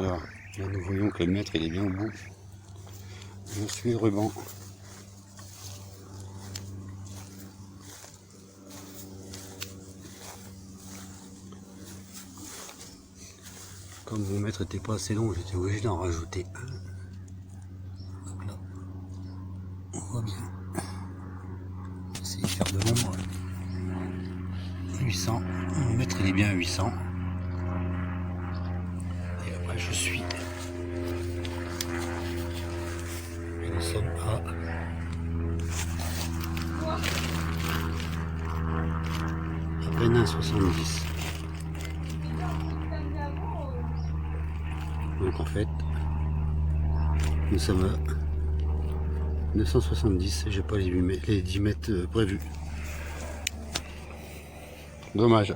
Alors, là nous voyons que le mètre il est bien au bout. Je suis le ruban. Comme mon mètre n'était pas assez long, j'étais obligé d'en rajouter un. Donc là, on voit bien. On va essayer de faire de l'ombre. 800. Mon mètre il est bien à 800. Et après je suis. Et nous sommes à 1,70. Donc en fait, nous sommes à 970, j'ai pas les 10 mètres prévus. Dommage.